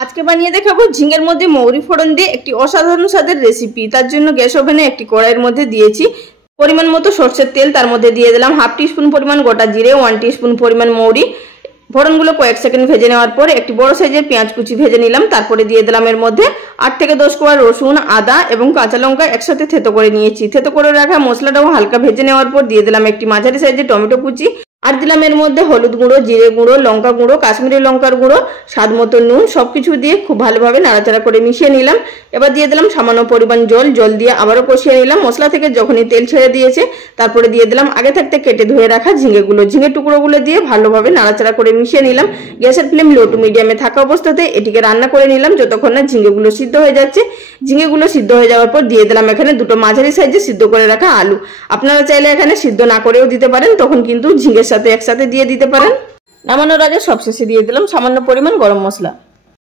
আজকে বানিয়ে দেখাবো ঝিঙের মধ্যে মৌরি ফোড়ন দিয়ে একটি অসাধারণ স্বাদের রেসিপি। তার জন্য গ্যাস ওভেনে একটি কড়াইয়ের মধ্যে দিয়েছি পরিমাণ মতো সরষের তেল। তার মধ্যে দিয়ে দিলাম হাফ টিস্পুন পরিমাণ গোটা জিরে, 1 টিস্পুন পরিমাণ মৌরি। ফোড়নগুলো কয়েক সেকেন্ড ভেজে নেওয়ার পর একটি বড় সাইজের পেঁয়াজ কুচি ভেজে নিলাম। তারপরে দিয়ে দিলাম এর মধ্যে 8 থেকে 10 কোয়া রসুন, আদা এবং কাঁচা লঙ্কা একসাথে থেতো করে নিয়েছি। থেতো করে রাখা মশলাটাও হালকা ভেজে নেওয়ার পর দিয়ে দিলাম একটি মাঝারি সাইজের টমেটো কুচি। আর দিলাম এর মধ্যে হলুদ গুঁড়ো, জিরে গুঁড়ো, লঙ্কা গুঁড়ো, কাশ্মীরি লঙ্কার গুঁড়ো, স্বাদ মতো নুন। সবকিছু দিয়ে খুব ভালোভাবে নাড়াচাড়া করে মিশিয়ে নিলাম। এবার দিয়ে দিলাম সামান্য পরিমাণ জল দিয়ে আবারও কষিয়ে নিলাম। মশলা থেকে যখনই তেল ছেড়ে দিয়েছে তারপরে দিয়ে দিলাম আগে থাকতে কেটে ধুয়ে রাখা ঝিঙের টুকরোগুলো দিয়ে ভালোভাবে নাড়াচাড়া করে মিশিয়ে নিলাম। গ্যাসের ফ্লেম লো টু মিডিয়ামে থাকা অবস্থাতে এটিকে রান্না করে নিলাম যতক্ষণ না ঝিঙেগুলো সিদ্ধ হয়ে যাচ্ছে। ঝিঙেগুলো সিদ্ধ হয়ে যাওয়ার পর দিয়ে দিলাম এখানে দুটো মাঝারি সাইজে সিদ্ধ করে রাখা আলু। আপনারা চাইলে এখানে সিদ্ধ না করেও দিতে পারেন, তখন কিন্তু ঝিঙের সাথে একসাথে দিয়ে দিতে পারেন। নামানোর আগে সবশেষে দিয়ে দিলাম সামান্য পরিমাণ গরম মশলা।